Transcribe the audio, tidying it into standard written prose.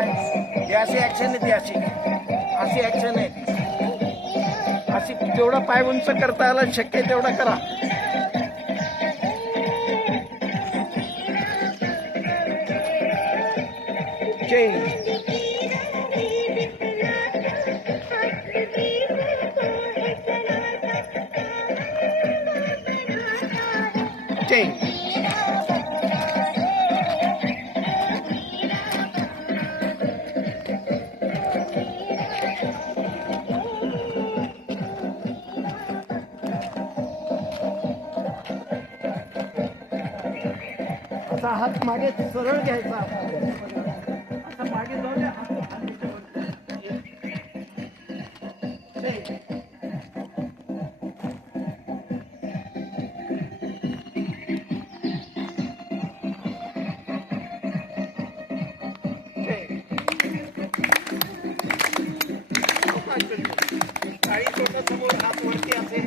पाय, हे अशी ऍक्शन आहे, ती अशी ऍक्शन आहे ती. अशी जेवढा पाय उंच करता आला शक्य तेवढा करा. चेंज. चेंज. असा हात मागे सरळ घ्यायचा, असा मागे जाऊ द्या. टाळी समोर हात वरती असेल.